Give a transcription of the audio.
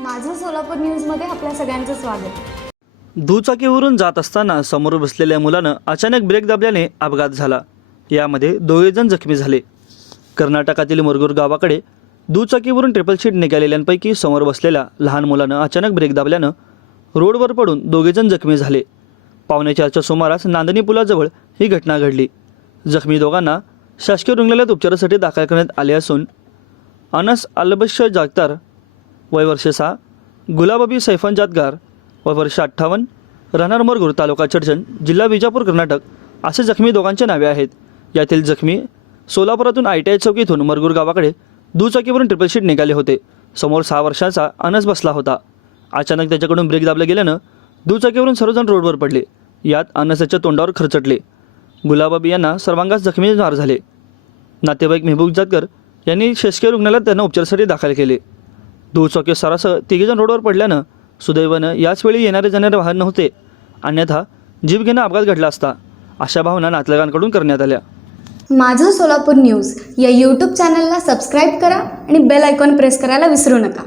सोलापूर न्यूजमध्ये आपल्या सगळ्यांचं स्वागत. दुचाकीवरून जात असताना समोर बसलेल्या मुलानं अचानक ब्रेक दाबल्याने अपघात झाला. यामध्ये दोघेजण जखमी झाले. कर्नाटकातील मुरगूर गावाकडे दुचाकीवरून ट्रिपल सीट निघालेल्यांपैकी समोर बसलेल्या लहान मुलानं अचानक ब्रेक दाबल्यानं रोडवर पडून दोघेजण जखमी झाले. पावणे चारच्या सुमारास नांदणी पुलाजवळ ही घटना घडली. जखमी दोघांना शासकीय रुग्णालयात उपचारासाठी दाखल करण्यात आले असून अनस अलबश्य जागतार वय वर्ष सहा गुलाबबी सैफन जातगार वय वर्ष अठ्ठावन्न राहणार तालुका चडचण जिल्हा विजापूर कर्नाटक असे जखमी दोघांचे नावे आहेत. यातील जखमी सोलापुरातून आय टी आय चौकीतून मरगूर गावाकडे दुचाकीवरून ट्रिपल शीट निघाले होते. समोर सहा वर्षाचा अनस बसला होता. अचानक त्याच्याकडून ब्रेक दाबला गेल्यानं दुचाकीवरून सर्वजण रोडवर पडले. यात अनसाच्या तोंडावर खरचटले. गुलाबाबी यांना सर्वांगास जखमी मार झाले. नातेवाईक मेहबूब जातकर यांनी शासकीय रुग्णालयात त्यांना उपचारासाठी दाखल केले. दुचाकी सरासह तिघेजण रोडवर पडल्यानं सुदैवानं याचवेळी येणारे जाणारे वाहन नव्हते. अन्यथा जीवघेणं अपघात घडला असता अशा भावना नातलगांकडून करण्यात आल्या. माझं सोलापूर न्यूज या यूट्यूब चॅनलला सबस्क्राईब करा आणि बेल आयकॉन प्रेस करायला विसरू नका.